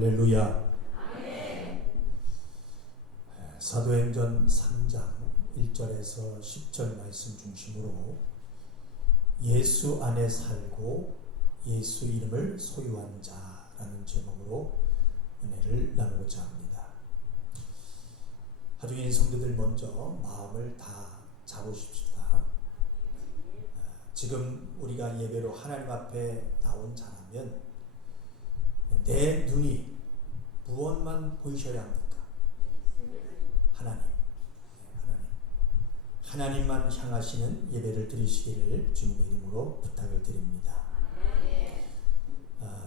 할렐루야. 사도행전 3장 1절에서 10절 말씀 중심으로 예수 안에 살고 예수 이름을 소유한 자라는 제목으로 은혜를 나누고자 합니다. 하중인 성도들 먼저 마음을 다 잡으십시다. 지금 우리가 예배로 하나님 앞에 나온 자라면 내 눈이 무엇만 보이셔야 합니까? 하나님만 향하시는 예배를 드리시기를 주님의 이름으로 부탁을 드립니다.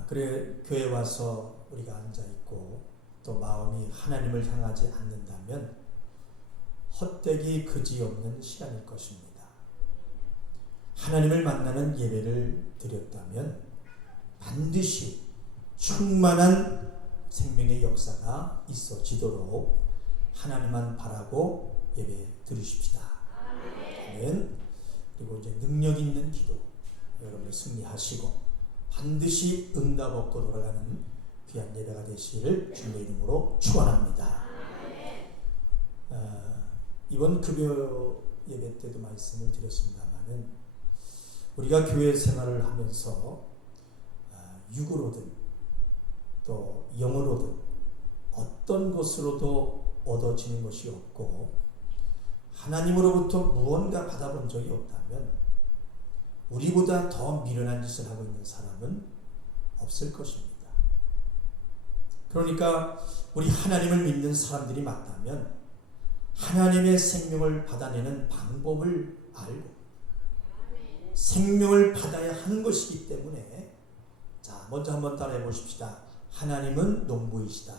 그래 교회 와서 우리가 앉아있고 또 마음이 하나님을 향하지 않는다면 헛되기 그지없는 시간일 것입니다. 하나님을 만나는 예배를 드렸다면 반드시 충만한 생명의 역사가 있어지도록 하나님만 바라고 예배 드리십시다. 아멘. 그리고 이제 능력 있는 기도 여러분이 승리하시고 반드시 응답 얻고 돌아가는 귀한 예배가 되시기를 주님의 이름으로 축원합니다. 이번 급여 예배 때도 말씀을 드렸습니다만은 우리가 교회 생활을 하면서 육으로든 또 영으로든 어떤 것으로도 얻어지는 것이 없고 하나님으로부터 무언가 받아본 적이 없다면 우리보다 더 미련한 짓을 하고 있는 사람은 없을 것입니다. 그러니까 우리 하나님을 믿는 사람들이 맞다면 하나님의 생명을 받아내는 방법을 알고 생명을 받아야 하는 것이기 때문에 자 먼저 한번 따라해 보십시다. 하나님은 농부이시다.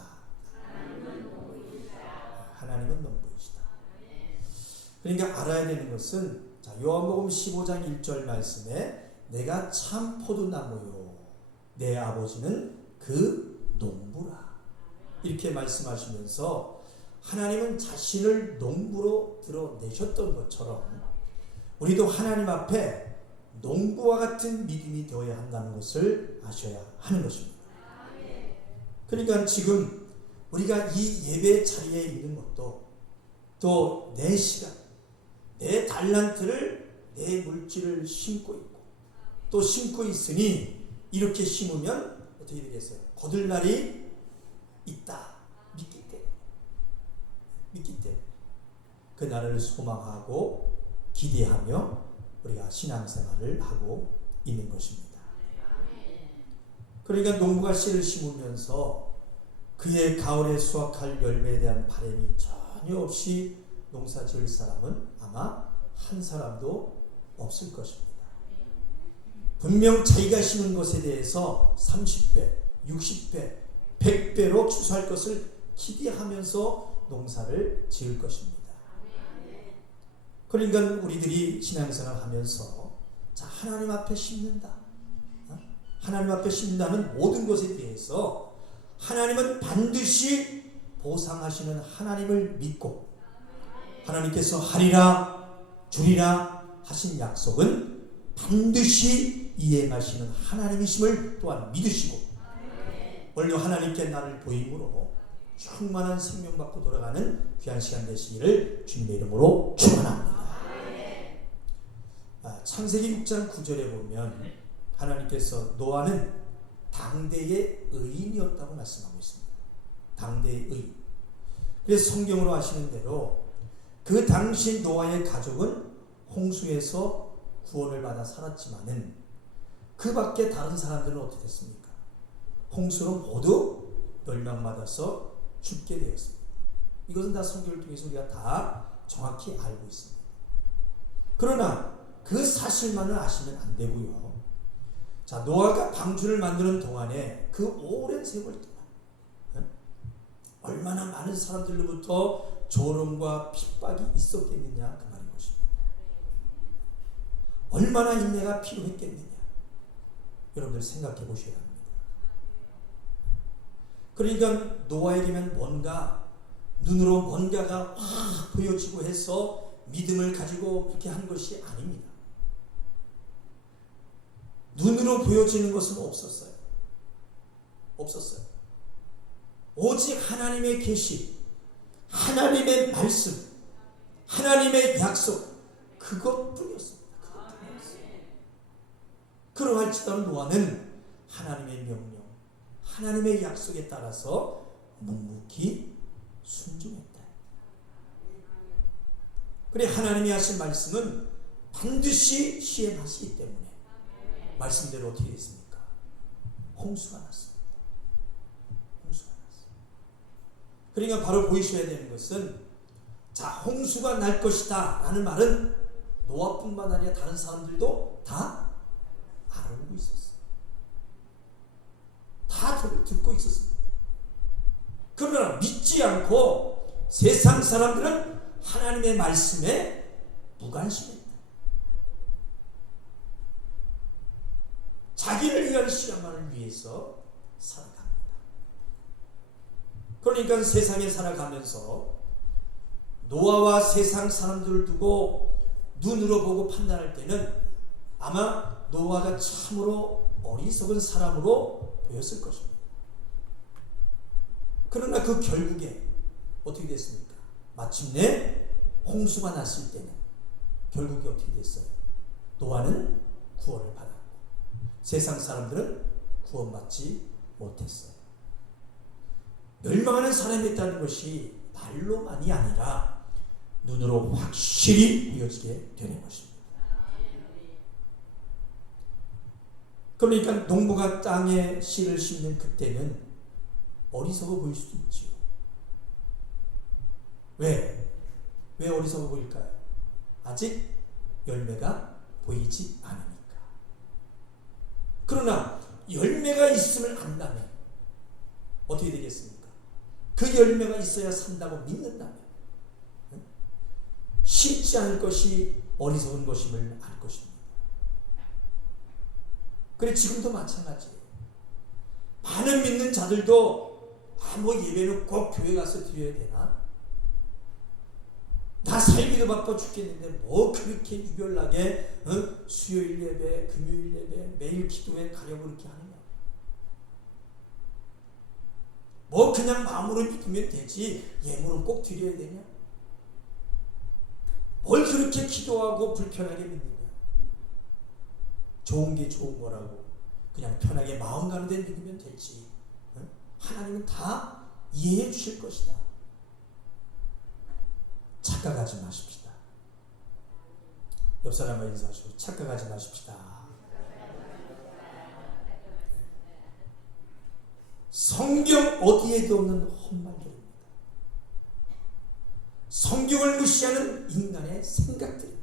하나님은 농부이시다. 그러니까 알아야 되는 것은 자 요한복음 15장 1절 말씀에 내가 참 포도나무요 내 아버지는 그 농부라 이렇게 말씀하시면서 하나님은 자신을 농부로 드러내셨던 것처럼 우리도 하나님 앞에 농부와 같은 믿음이 되어야 한다는 것을 아셔야 하는 것입니다. 그러니까 지금 우리가 이 예배 자리에 있는 것도 또 내 시간, 내 달란트를 내 물질을 심고 있고 또 심고 있으니 이렇게 심으면 어떻게 되겠어요? 거둘 날이 있다. 믿기 때문에 그 날을 소망하고 기대하며 우리가 신앙생활을 하고 있는 것입니다. 그러니까 농부가 씨를 심으면서 그의 가을에 수확할 열매에 대한 바람이 전혀 없이 농사 지을 사람은 아마 한 사람도 없을 것입니다. 분명 자기가 심은 것에 대해서 30배, 60배, 100배로 추수할 것을 기대하면서 농사를 지을 것입니다. 그러니까 우리들이 신앙생활 하면서 자 하나님 앞에 심는다. 하나님 앞에 심는다는 모든 것에 대해서 하나님은 반드시 보상하시는 하나님을 믿고 하나님께서 하리라 주리라 하신 약속은 반드시 이행하시는 하나님이심을 또한 믿으시고 원래 하나님께 나를 보임으로 충만한 생명 받고 돌아가는 귀한 시간 되시기를 주님의 이름으로 축원합니다. 창세기 6장 9절에 보면 하나님께서 노아는 당대의 의인이었다고 말씀하고 있습니다. 당대의 의인. 그래서 성경으로 아시는 대로 그 당시 노아의 가족은 홍수에서 구원을 받아 살았지만은 그 밖에 다른 사람들은 어떻게 됐습니까? 홍수로 모두 멸망받아서 죽게 되었습니다. 이것은 다 성경을 통해서 우리가 다 정확히 알고 있습니다. 그러나 그 사실만을 아시면 안 되고요. 자, 노아가 방주를 만드는 동안에 그 오랜 세월 동안 얼마나 많은 사람들로부터 조롱과 핍박이 있었겠느냐 그 말인 것입니다. 얼마나 인내가 필요했겠느냐 여러분들 생각해 보셔야 합니다. 그러니까 노아에게는 뭔가 눈으로 뭔가가 확 보여지고 해서 믿음을 가지고 그렇게 한 것이 아닙니다. 눈으로 보여지는 것은 없었어요. 오직 하나님의 계시, 하나님의 말씀, 하나님의 약속, 그것뿐이었습니다. 그러할지라도 노아는 하나님의 명령, 하나님의 약속에 따라서 묵묵히 순종했다. 그래 하나님이 하신 말씀은 반드시 시행하시기 때문에 말씀대로 어떻게 됐습니까? 홍수가 났습니다. 홍수가 났습니다. 그러니까 바로 보이셔야 되는 것은, 자, 홍수가 날 것이다 라는 말은 노아뿐만 아니라 다른 사람들도 다 알고 있었어요. 다 듣고 있었습니다. 그러나 믿지 않고 세상 사람들은 하나님의 말씀에 무관심했다. 자기를 위한 신앙만을 위해서 살아갑니다. 그러니까 세상에 살아가면서 노아와 세상 사람들을 두고 눈으로 보고 판단할 때는 아마 노아가 참으로 어리석은 사람으로 보였을 것입니다. 그러나 그 결국에 어떻게 됐습니까? 마침내 홍수가 났을 때는 결국에 어떻게 됐어요? 노아는 구원을 받았고 세상 사람들은 구원받지 못했어요. 멸망하는 사람이 있다는 것이 말로만이 아니라 눈으로 확실히 보여지게 되는 것입니다. 그러니까 농부가 땅에 씨를 심는 그때는 어리석어 보일 수도 있죠. 왜 어리석어 보일까요? 아직 열매가 보이지 않으니까. 그러나 열매가 있음을 안다면 어떻게 되겠습니까? 그 열매가 있어야 산다고 믿는다면 심지 않을 것이 어리석은 것임을 알 것입니다. 그래 지금도 마찬가지예요. 많은 믿는 자들도 뭐 예배는 꼭 교회 가서 드려야 되나? 나 살기도 바빠 죽겠는데 뭐 그렇게 유별나게 수요일 예배, 금요일 예배, 매일 기도회 가려고 그렇게 하느냐? 뭐 그냥 마음으로 믿으면 되지 예물은 꼭 드려야 되냐? 뭘 그렇게 기도하고 불편하게 믿느냐? 좋은 게 좋은 거라고 그냥 편하게 마음 가는 데 믿으면 되지. 하나님은 다 이해해 주실 것이다. 착각하지 마십시다. 옆 사람과 인사하시고 착각하지 마십시다. 성경 어디에도 없는 헛말들입니다. 성경을 무시하는 인간의 생각들입니다.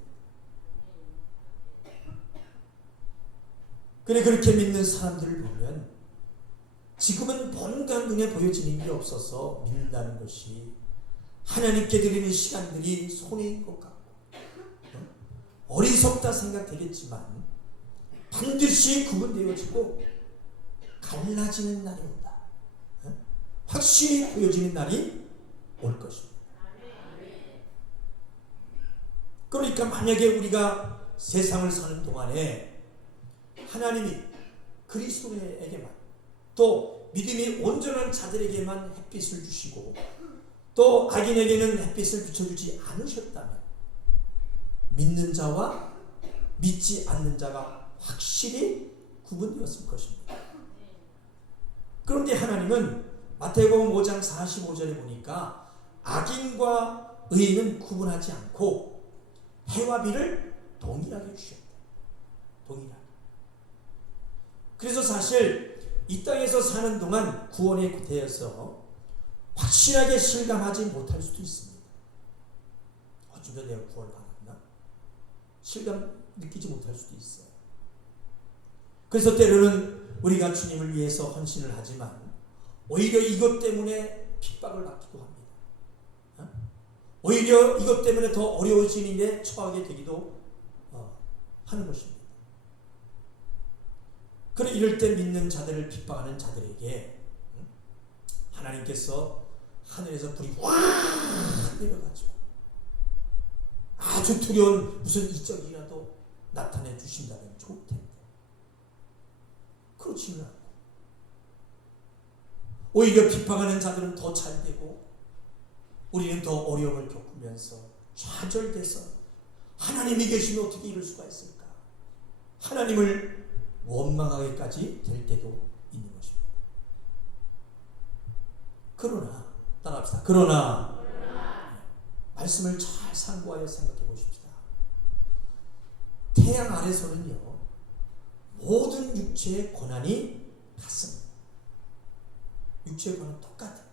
그래 그렇게 믿는 사람들을 보면 지금은 뭔가 눈에 보여지는 게 없어서 믿는다는 것이 하나님께 드리는 시간들이 손해인 것 같고 어리석다 생각되겠지만 반드시 구분되어지고 갈라지는 날이 온다. 확실히 보여지는 날이 올 것입니다. 그러니까 만약에 우리가 세상을 사는 동안에 하나님이 그리스도인에게만 또 믿음이 온전한 자들에게만 햇빛을 주시고 또 악인에게는 햇빛을 비춰주지 않으셨다면 믿는 자와 믿지 않는 자가 확실히 구분되었을 것입니다. 그런데 하나님은 마태복음 5장 45절에 보니까 악인과 의인은 구분하지 않고 해와 비를 동일하게 주셨다. 동일하게. 그래서 사실 이 땅에서 사는 동안 구원에 대해서 확실하게 실감하지 못할 수도 있습니다. 어쩌면 내가 구원을 받았나? 실감 느끼지 못할 수도 있어요. 그래서 때로는 우리가 주님을 위해서 헌신을 하지만 오히려 이것 때문에 핍박을 받기도 합니다. 오히려 이것 때문에 더 어려워진 일에 처하게 되기도 하는 것입니다. 그래 이럴 때 믿는 자들을 핍박하는 자들에게 하나님께서 하늘에서 불이 확 내려가지고 아주 두려운 무슨 이적이라도 나타내 주신다면 좋을 텐데 그렇지는 않고 오히려 비판하는 자들은 더 잘되고 우리는 더 어려움을 겪으면서 좌절돼서 하나님이 계시면 어떻게 이럴 수가 있을까? 하나님을 원망하기까지 될 때도 있는 것입니다. 그러나 따라합시다. 그러나 말씀을 잘 상고하여 생각해 보십시다. 태양 아래서는요 모든 육체의 권한이 같습니다. 육체의 권한은 똑같아요.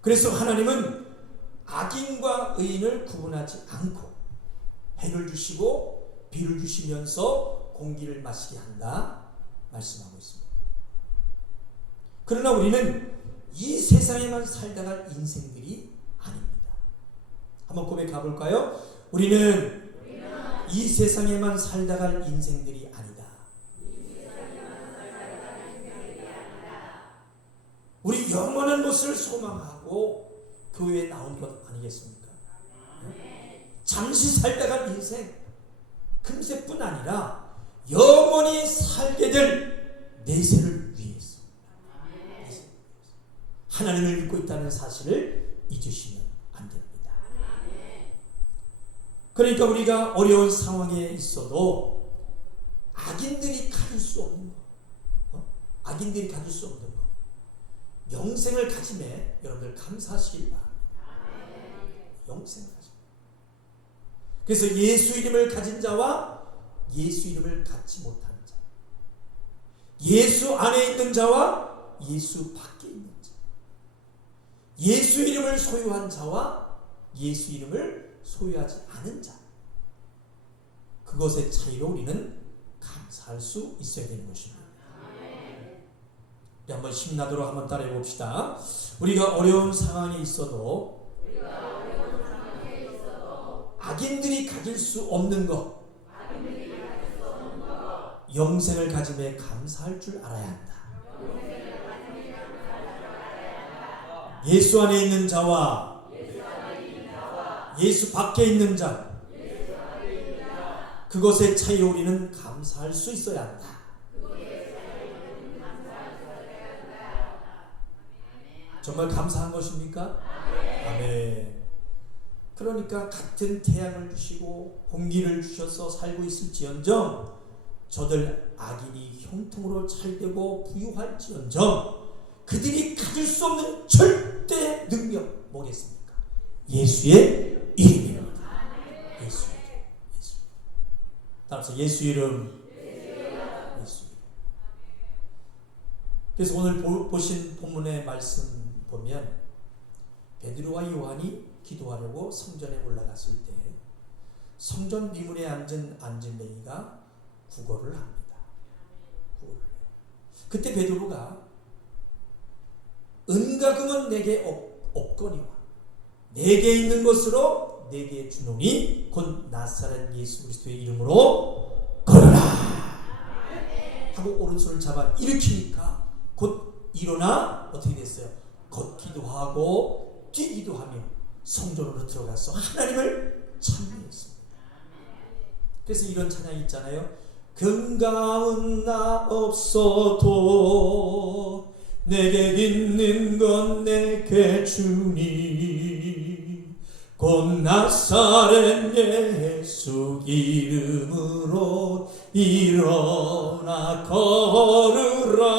그래서 하나님은 악인과 의인을 구분하지 않고 해를 주시고 비를 주시면서 공기를 마시게 한다 말씀하고 있습니다. 그러나 우리는 이 세상에만 살다 갈 인생들이 아닙니다. 한번 고백해 볼까요? 우리는 이 세상에만 살다 갈 인생들이 아니다. 우리 영원한 것을 소망하고 교회에 나온 것 아니겠습니까? 잠시 살다 갈 인생 금세뿐 아니라 영원히 살게 될 내세를 위해서 하나님을 믿고 있다는 사실을 잊으시면 안 됩니다. 그러니까 우리가 어려운 상황에 있어도 악인들이 가질 수 없는 것, 악인들이 가질 수 없는 것, 영생을 가짐에 여러분들 감사하시길 바랍니다. 영생을 가짐. 그래서 예수 이름을 가진 자와 예수 이름을 갖지 못하는 자, 예수 안에 있는 자와 예수 밖에 있는 자, 예수 이름을 소유한 자와 예수 이름을 소유하지 않은 자, 그것의 차이로 우리는 감사할 수 있어야 되는 것입니다. 한번 힘나도록 한번 따라해 봅시다. 우리가 어려운 상황에 있어도 악인들이 가질 수 없는 것, 영생을 가짐에 감사할 줄 알아야 한다. 예수 안에 있는 자와 예수 밖에 있는 자, 그것의 차이로 우리는 감사할 수 있어야 한다. 정말 감사한 것입니까? 아멘. 그러니까 같은 태양을 주시고 공기를 주셔서 살고 있을지언정 저들 악인이 형통으로 찰되고 부유할지언정 그들이 가질 수 없는 절대 능력 뭐겠습니까? 예수의 이름입니다. 예수. 따라서 예수 이름. 예수. 그래서 오늘 보신 본문의 말씀 보면 베드로와 요한이 기도하려고 성전에 올라갔을 때 성전 미문에 앉은 안진뱅이가 구걸을 합니다. 구걸을 해요. 그때 베드로가 은과 금은 내게 없거니와 내게 있는 것으로 내게 주노니 곧 나사렛 예수 그리스도의 이름으로 걸어라 하고 오른손을 잡아 일으키니까 곧 일어나 어떻게 됐어요? 걷기도 하고 뛰기도 하며 성전으로 들어가서 하나님을 찬미했습니다. 그래서 이런 찬양이 있잖아요. 금가운 나 없어도 내게 있는 건 내게 주니 곧 나사렛 예수 이름으로 일어나 걸으라.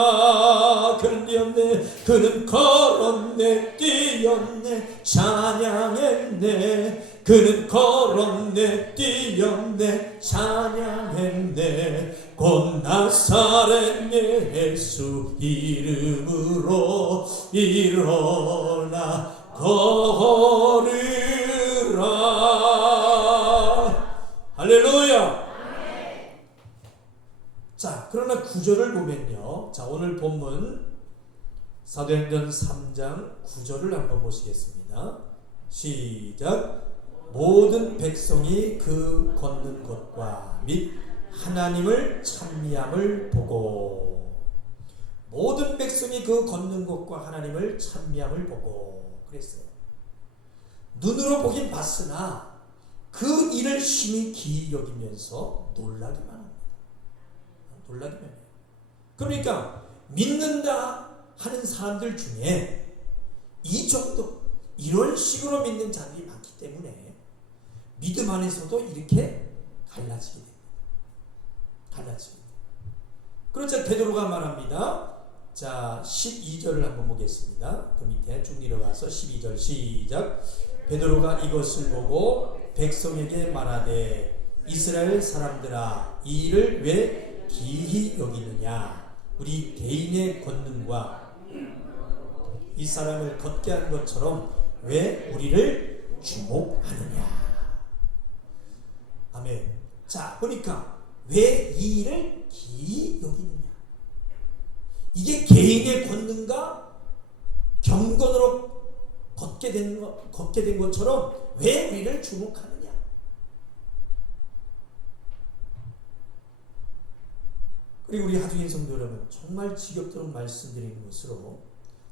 그는 뛰었네, 그는 걸었네, 뛰었네, 찬양했네. 그는 걸었네, 뛰었네, 찬양했네. 곧 나사렛 예수 이름으로 일어나 걸으라. 할렐루야. 자, 그러나 구절을 보면요. 자, 오늘 본문 사도행전 3장 9절을 한번 보시겠습니다. 시작. 모든 백성이 그 걷는 것과 및 하나님을 찬미함을 보고, 모든 백성이 그 걷는 것과 하나님을 찬미함을 보고 그랬어요. 눈으로 보긴 봤으나 그 일을 심히 기이 여기면서 놀라기만 합니다. 놀라기만 해요. 그러니까 믿는다 하는 사람들 중에 이 정도 이런 식으로 믿는 자들이 많기 때문에 믿음 안에서도 이렇게 갈라지게 됩니다. 갈라지게 됩니다. 그렇죠. 베드로가 말합니다. 자, 12절을 한번 보겠습니다. 그 밑에 쭉 내려가서 12절 시작. 베드로가 이것을 보고 백성에게 말하되 이스라엘 사람들아 이 일을 왜 기이히 여기느냐. 우리 개인의 권능과 이 사람을 걷게 한 것처럼 왜 우리를 주목하느냐. 아멘. 자, 보니까 왜 이 일을 기이히 여기느냐. 이게 개인의 권능과 경건으로 걷게 된 것처럼 왜 우리를 주목하느냐. 그리고 우리 하중인 성도 여러분, 정말 지겹도록 말씀드리는 것으로,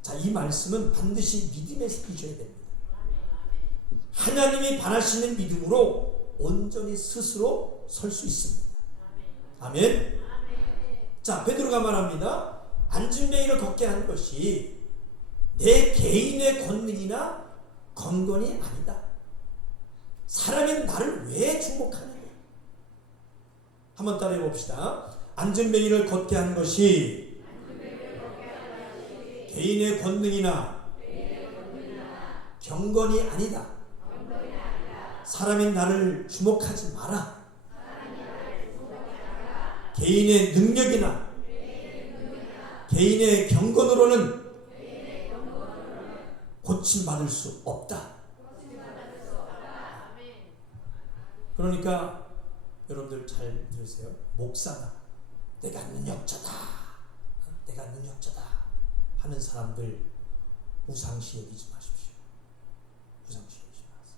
자, 이 말씀은 반드시 믿음에서 이셔야 됩니다. 하나님이 바라시는 믿음으로 온전히 스스로 설 수 있습니다. 아멘. 자, 베드로가 말합니다. 안진뱅이를 걷게 하는 것이 내 개인의 권능이나 건건이 아니다. 사람이 나를 왜 주목하느냐. 한번 따라해 봅시다. 안진뱅이를 걷게 하는 것이 개인의 권능이나 경건이 아니다. 사람이 나를 주목하지 마라. 개인의 능력이나 개인의 경건으로는 고침받을 수 없다. 그러니까 여러분들 잘 들으세요. 목사가 내가 능력자다, 내가 능력자다 하는 사람들 우상시 여기지 마십시오. 우상시 여기지 마세요.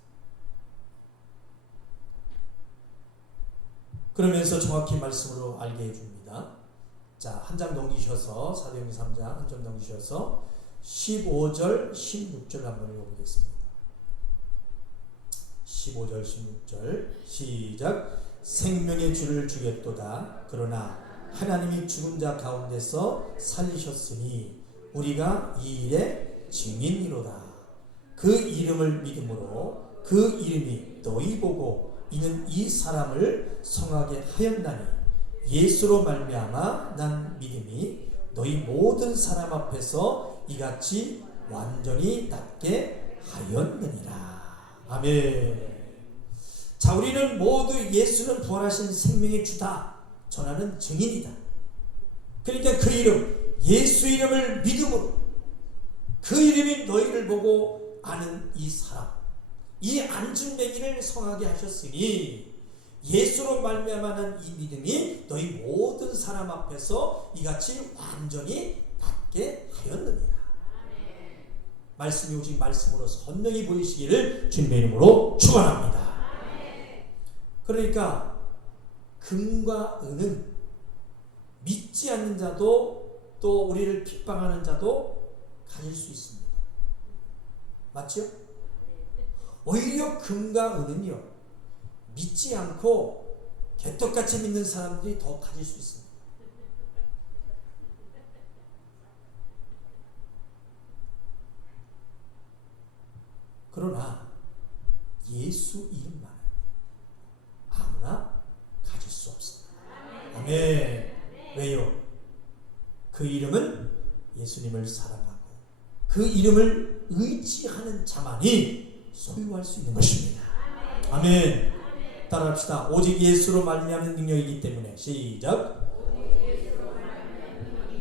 그러면서 정확히 말씀으로 알게 해줍니다. 자, 한 장 넘기셔서 사도행전 3장 한 장 넘기셔서 15절 16절 한번 읽어보겠습니다. 15절 16절 시작. 생명의 주를 주겠도다. 그러나 하나님이 죽은 자 가운데서 살리셨으니 우리가 이 일의 증인이로다. 그 이름을 믿음으로 그 이름이 너희 보고 이는 이 사람을 성하게 하였나니 예수로 말미암아 난 믿음이 너희 모든 사람 앞에서 이같이 완전히 낫게 하였느니라. 아멘. 자, 우리는 모두 예수는 부활하신 생명의 주다 전하는 증인이다. 그러니까 그 이름, 예수 이름을 믿음으로 그 이름이 너희를 보고 아는 이 사람, 이 안진뱅이를 성하게 하셨으니 예수로 말미암아는 이 믿음이 너희 모든 사람 앞에서 이같이 완전히 낫게 하였느니라. 말씀이 오직 말씀으로 선명히 보이시기를 주님의 이름으로 축원합니다. 그러니까 금과 은은 믿지 않는 자도 또 우리를 핍박하는 자도 가질 수 있습니다. 맞죠? 오히려 금과 은은요, 믿지 않고 개떡같이 믿는 사람들이 더 가질 수 있습니다. 그러나 예수 이름만 아무나 가질 수 없습니다. 아멘. 왜요? 그 이름은 예수님을 사랑하고 그 이름을 의지하는 자만이 소유할 수 있는 것입니다. 아멘. 따라합시다. 오직 예수로 말미암는 능력이기 때문에. 시작.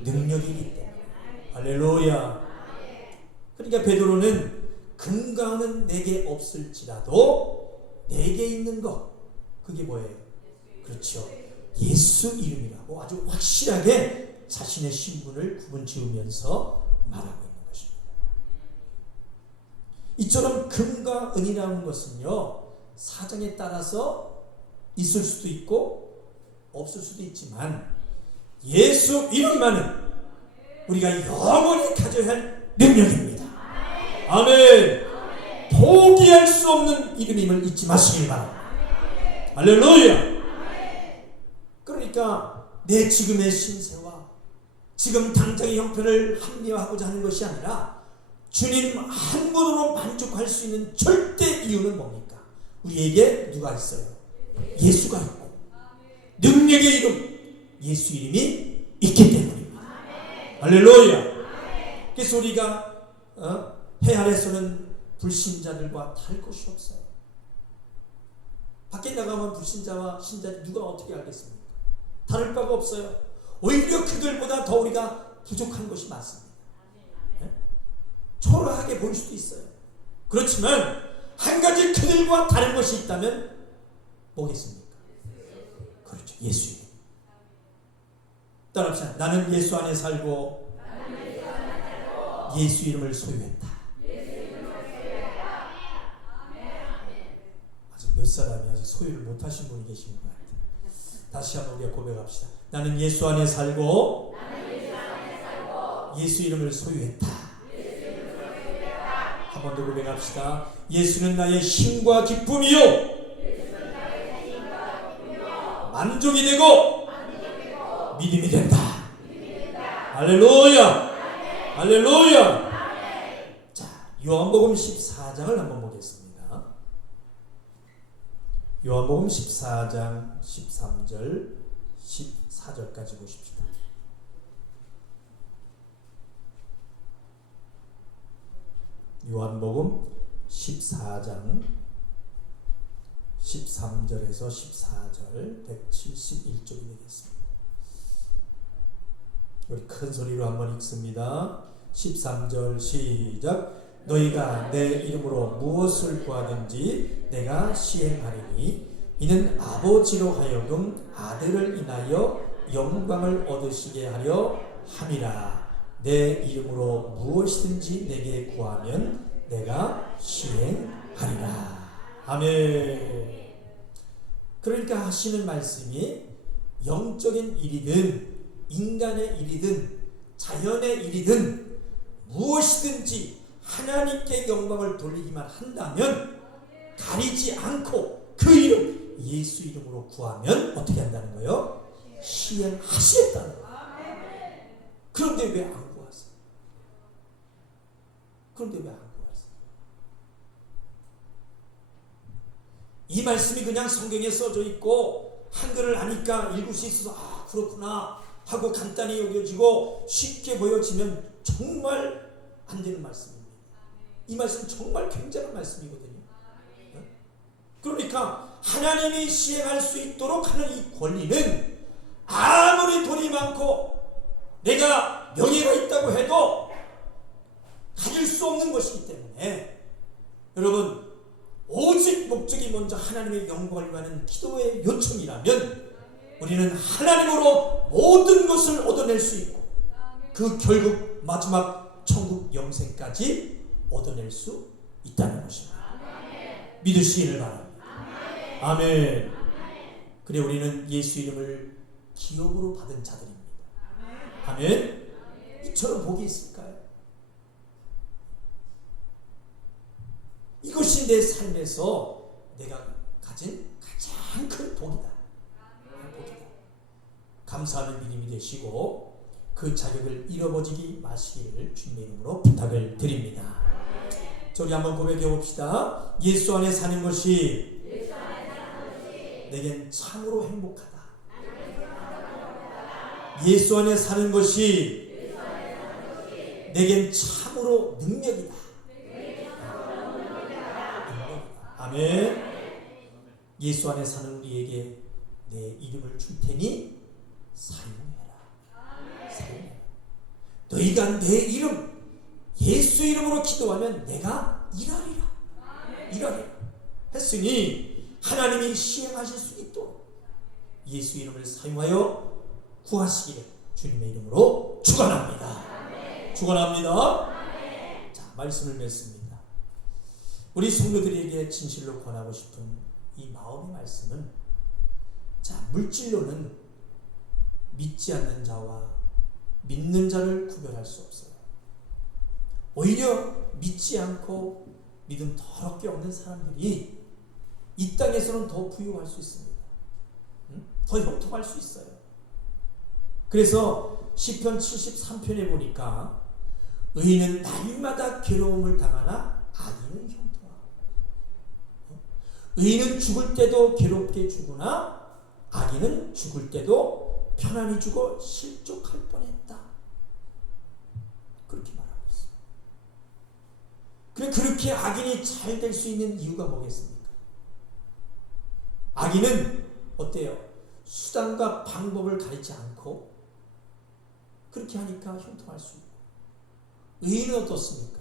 능력이기 때문에. 할렐루야. 그러니까 베드로는 금강은 내게 없을지라도 내게 있는 것, 그게 뭐예요? 그렇죠. 예수 이름이라고 아주 확실하게 자신의 신분을 구분 지으면서 말하고 있는 것입니다. 이처럼 금과 은이라는 것은요, 사정에 따라서 있을 수도 있고 없을 수도 있지만 예수 이름만은 우리가 영원히 가져야 할 능력입니다. 아멘. 포기할 수 없는 이름임을 잊지 마시길 바랍니다. 할렐루야. 그러니까 내 지금의 신세와 지금 당장의 형편을 합리화하고자 하는 것이 아니라 주님 한 분으로 만족할 수 있는 절대 이유는 뭡니까? 우리에게 누가 있어요? 예수가 있고 능력의 이름 예수 이름이 있기 때문입니다. 할렐루야. 그래서 우리가 해 아래서는 불신자들과 다를 것이 없어요. 밖에 나가면 불신자와 신자 누가 어떻게 알겠습니까? 다를 바가 없어요. 오히려 그들보다 더 우리가 부족한 것이 많습니다. 네? 초라하게 보일 수도 있어요. 그렇지만 한 가지 그들과 다른 것이 있다면 뭐겠습니까? 그렇죠. 예수 이름. 따라합시다. 나는 예수 안에 살고 예수 이름을 소유했다. 아직 몇 사람이 아직 소유를 못하신 분이 계신 것 같아요. 다시 한번 우리가 고백합시다. 나는 예수 안에 살고 예수 이름을 소유했다. 한 번 더 고백합시다. 예수는 나의 힘과 기쁨이요 만족이 되고 믿음이 된다. 할렐루야. 할렐루야. 자, 요한복음 14장을 한번 보겠습니다. 요한복음 14장 13절 14절까지 보십시다. 요한복음 14장 13절에서 14절 171쪽이 되겠습니다. 우리 큰 소리로 한번 읽습니다. 13절 시작. 너희가 내 이름으로 무엇을 구하든지 내가 시행하리니 이는 아버지로 하여금 아들을 인하여 영광을 얻으시게 하려 함이라. 내 이름으로 무엇이든지 내게 구하면 내가 시행하리라. 아멘. 그러니까 하시는 말씀이 영적인 일이든 인간의 일이든 자연의 일이든 무엇이든지 하나님께 영광을 돌리기만 한다면 가리지 않고 그 이름 예수 이름으로 구하면 어떻게 한다는 거예요? 시행하시겠다는 거예요. 그런데 왜 안 구하세요? 그런데 왜 안 구하세요? 이 말씀이 그냥 성경에 써져 있고 한글을 아니까 읽을 수 있어서 아 그렇구나 하고 간단히 여겨지고 쉽게 보여지면 정말 안 되는 말씀입니다. 이 말씀 정말 굉장한 말씀이거든요. 그러니까 하나님이 시행할 수 있도록 하는 이 권리는 아무리 돈이 많고 내가 명예가 있다고 해도 가질 수 없는 것이기 때문에 여러분 오직 목적이 먼저 하나님의 영광을 위하는 기도의 요청이라면 우리는 하나님으로 모든 것을 얻어낼 수 있고 그 결국 마지막 천국 영생까지 얻어낼 수 있다는 것입니다. 믿으시기를 바랍니다. 아멘. 그래 우리는 예수 이름을 기업으로 받은 자들입니다. 아멘. 이처럼 복이 있을까요? 이것이 내 삶에서 내가 가진 가장 큰 복이다. 감사하는 믿음이 되시고 그 자격을 잃어버리지 마시기를 주님의 이름으로 부탁을 드립니다. 저희 한번 고백해 봅시다. 예수 안에 사는 것이 내겐 참으로 행복하다. 예수 안에 사는 것이 내겐 참으로 능력이다. 아멘. 예수 안에 사는 우리에게 내 이름을 줄 테니 사용해라. 사용해라. 너희가 내 이름 예수 이름으로 기도하면 내가 일하리라. 일하리라 했으니 하나님이 시행하실 수 있도록 예수 이름을 사용하여 구하시기를 주님의 이름으로 축원합니다. 축원합니다. 자, 말씀을 맺습니다. 우리 성도들에게 진실로 권하고 싶은 이 마음의 말씀은 자, 물질로는 믿지 않는 자와 믿는 자를 구별할 수 없어요. 오히려 믿지 않고 믿음 더럽게 없는 사람들이 이 땅에서는 더 부유할 수 있습니다. 더 형통할 수 있어요. 그래서 시편 73편에 보니까 의인은 날마다 괴로움을 당하나 악인은 형통하고, 의인은 죽을 때도 괴롭게 죽으나 악인은 죽을 때도 편안히 죽어 실족할 뻔했다. 그렇게 말하고 있습니다. 그렇게 악인이 잘 될 수 있는 이유가 뭐겠습니까? 악인은 어때요? 수단과 방법을 가리지 않고 그렇게 하니까 형통할 수 있고, 의인은 어떻습니까?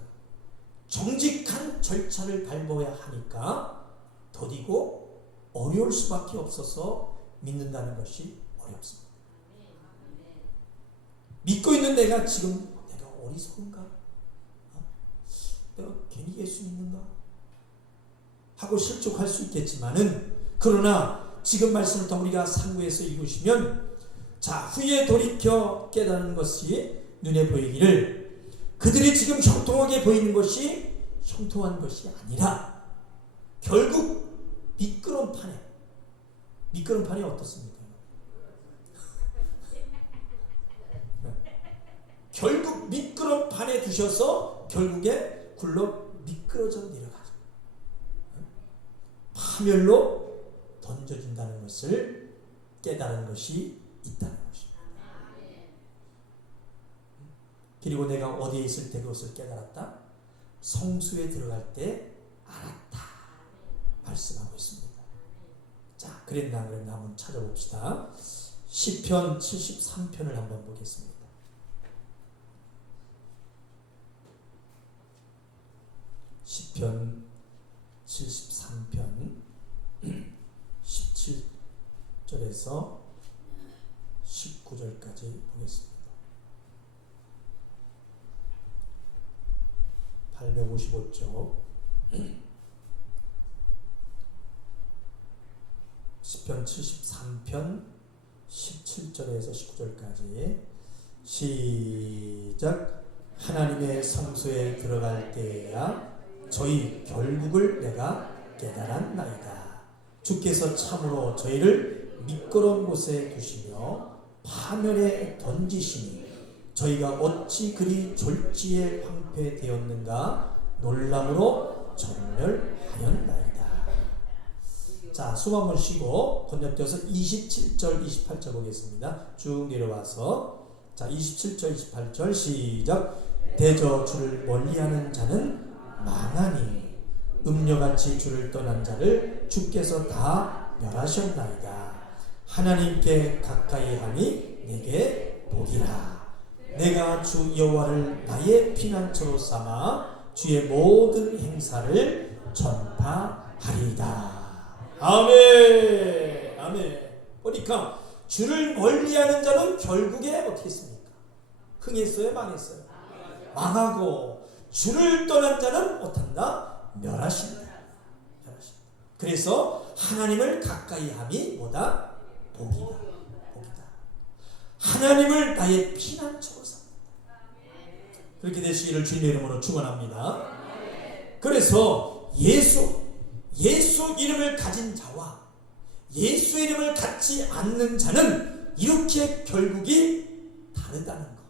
정직한 절차를 밟아야 하니까 더디고 어려울 수밖에 없어서 믿는다는 것이 어렵습니다. 믿고 있는 내가 지금 내가 어리석은가? 내가 괜히 예수 믿는가? 하고 실족할 수 있겠지만은, 그러나 지금 말씀을 더 우리가 상고해서 읽으시면, 자, 후에 돌이켜 깨닫는 것이 눈에 보이기를, 그들이 지금 형통하게 보이는 것이 형통한 것이 아니라 결국 미끄럼판이 어떻습니까? 결국 미끄럼판에 두셔서 결국에 굴러 미끄러져 내려가죠. 파멸로 던져진다는 것을 깨달은 것이 있다는 것입니다. 그리고 내가 어디에 있을 때 그것을 깨달았다? 성수에 들어갈 때 알았다 말씀하고 있습니다. 자, 그랬나 한번 찾아봅시다. 시편 73편을 한번 보겠습니다. 시편 73편 17절에서 19절까지 보겠습니다. 855쪽 시편 73편 17절에서 19절까지 시작. 하나님의 성소에 들어갈 때에야 저희 결국을 내가 깨달았나이다. 주께서 참으로 저희를 미끄러운 곳에 두시며 파멸에 던지시니 저희가 어찌 그리 졸지에 황폐되었는가 놀람으로 전멸하였나이다. 자, 숨 한번 쉬고 건너뛰어서 27절 28절 보겠습니다. 쭉 내려와서, 자, 27절 28절 시작. 대저 주를 멀리하는 자는 망하니 음녀같이 주를 떠난 자를 주께서 다 멸하셨나이다. 하나님께 가까이 하니 내게 복이라. 내가 주 여호와를 나의 피난처로 삼아 주의 모든 행사를 전파하리이다. 아멘. 아멘. 그러니까 주를 멀리하는 자는 결국에 어떻게 했습니까? 흥했어요, 망했어요? 망하고, 주를 떠난 자는 못한다? 멸하신다. 그래서 하나님을 가까이 함이 뭐다? 복이다. 하나님을 나의 피난처로 삼는다. 그렇게 되시기를 주님의 이름으로 축원합니다. 그래서 예수 이름을 가진 자와 예수 이름을 갖지 않는 자는 이렇게 결국이 다르다는 것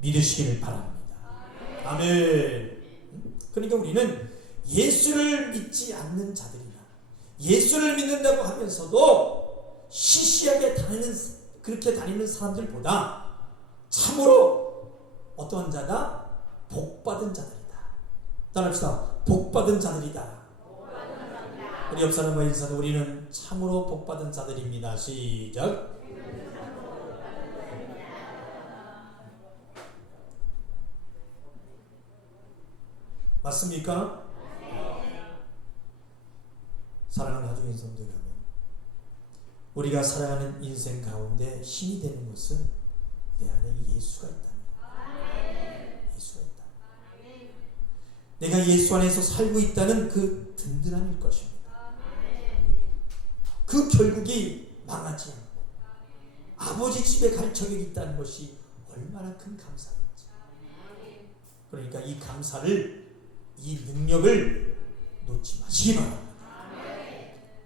믿으시기를 바랍니다. 아멘. 그러니까 우리는 예수를 믿지 않는 자들이나 예수를 믿는다고 하면서도 시시하게 그렇게 다니는 사람들보다 참으로 어떠한 자다? 복받은 자들이다. 따라합시다. 복받은 자들이다. 우리 옆 사람과 인사도 우리는 참으로 복받은 자들입니다. 시작. 맞습니까? 사랑하는 하중인 성도 여러분, 우리가 살아가는 인생 가운데 힘이 되는 것은 내 안에 예수가 있다는 것. 예수가 있다. 내가 예수 안에서 살고 있다는 그 든든함일 것입니다. 그 결국이 망하지 않고 아버지 집에 갈 적이 있다는 것이 얼마나 큰 감사인지. 그러니까 이 감사를, 이 능력을 놓지 마시기 바랍니다.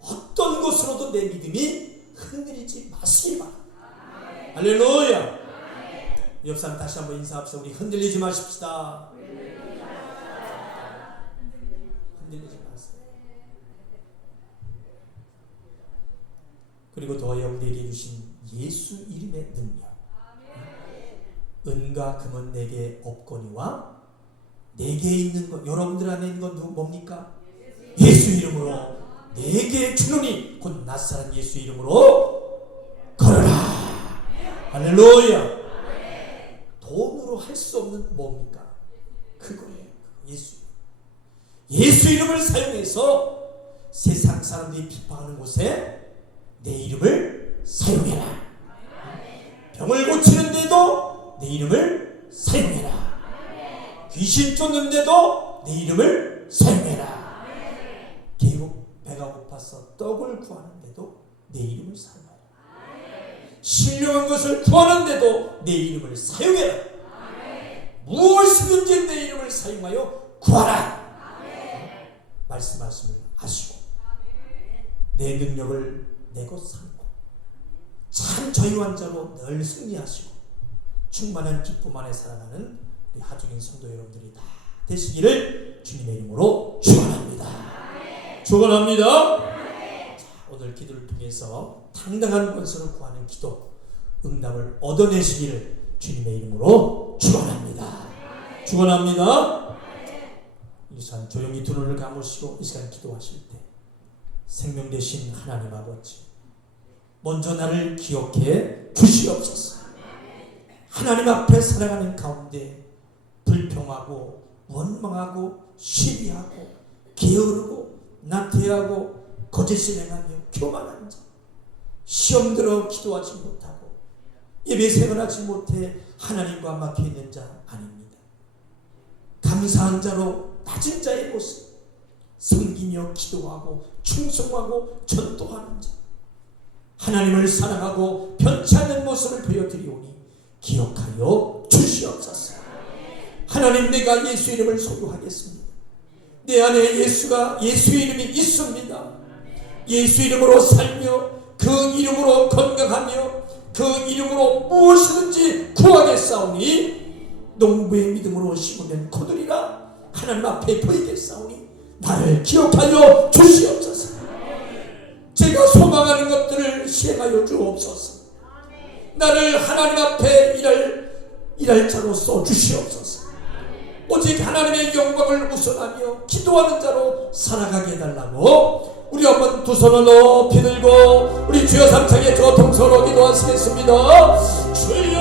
어떤 것으로도 내 믿음이 흔들리지 마시기 바랍니다. 할렐루야. 옆 사람 다시 한번 인사합시다. 우리 흔들리지 마십시다. 흔들리지 마세요. 그리고 더하여 우리에게 주신 예수 이름의 능력. 은과 금은 내게 없거니와 내게 있는 것, 여러분들 안에 있는 건 뭡니까? 예수 이름으로 내게 주노니 곧 낫사람 예수 이름으로 걸어라. 할렐루야. 돈으로 할 수 없는 뭡니까? 그거예요. 예수 이름을 사용해서 세상 사람들이 비판하는 곳에 내 이름을 사용해라. 병을 고치는데도 내 이름을 사용해라. 귀신 쫓는데도 내 이름을 사용해라. 배가 고파서 떡을 구하는데도 내 이름을 사용해라. 신령한 것을 구하는데도 내 이름을 사용해라. 무엇이든지 내 이름을 사용하여 구하라. 말씀하심을 하시고 내 능력을 내고 삼고 참 저유한 자로 늘 승리하시고 충만한 기쁨 안에 살아가는 우리 하중인 성도 여러분들이 다 되시기를 주님의 이름으로 축원합니다. 축원합니다. 오늘 기도를 통해서 당당한 권세를 구하는 기도 응답을 얻어내시기를 주님의 이름으로 축원합니다. 축원합니다. 이 시간 조용히 두 눈을 감으시고 이 시간 기도하실 때 생명 되신 하나님 아버지, 먼저 나를 기억해 주시옵소서. 하나님 앞에 살아가는 가운데 불평하고 원망하고 시비하고 게으르고 나태하고 거짓을 행하며 교만한 자, 시험 들어 기도하지 못하고 예배 생활하지 못해 하나님과 막혀있는 자 아닙니다. 감사한 자로 낮은 자의 모습, 섬기며 기도하고 충성하고 전도하는 자, 하나님을 사랑하고 변치 않는 모습을 보여드리오니 기억하여 주시옵소서. 하나님, 내가 예수 이름을 소유하겠습니다. 내 안에 예수 이름이 있습니다. 예수 이름으로 살며 그 이름으로 건강하며 그 이름으로 무엇이든지 구하겠사오니 농부의 믿음으로 심으면 거두리라. 하나님 앞에 보이겠사오니 나를 기억하여 주시옵소서. 제가 소망하는 것들을 시행하여 주옵소서. 나를 하나님 앞에 일할 자로서 주시옵소서. 오직 하나님의 영광을 우선하며 기도하는 자로 살아가게 해달라고 우리 한번 두 손을 높이 들고 우리 주여 삼창에 저 동서로 기도하시겠습니다. 주여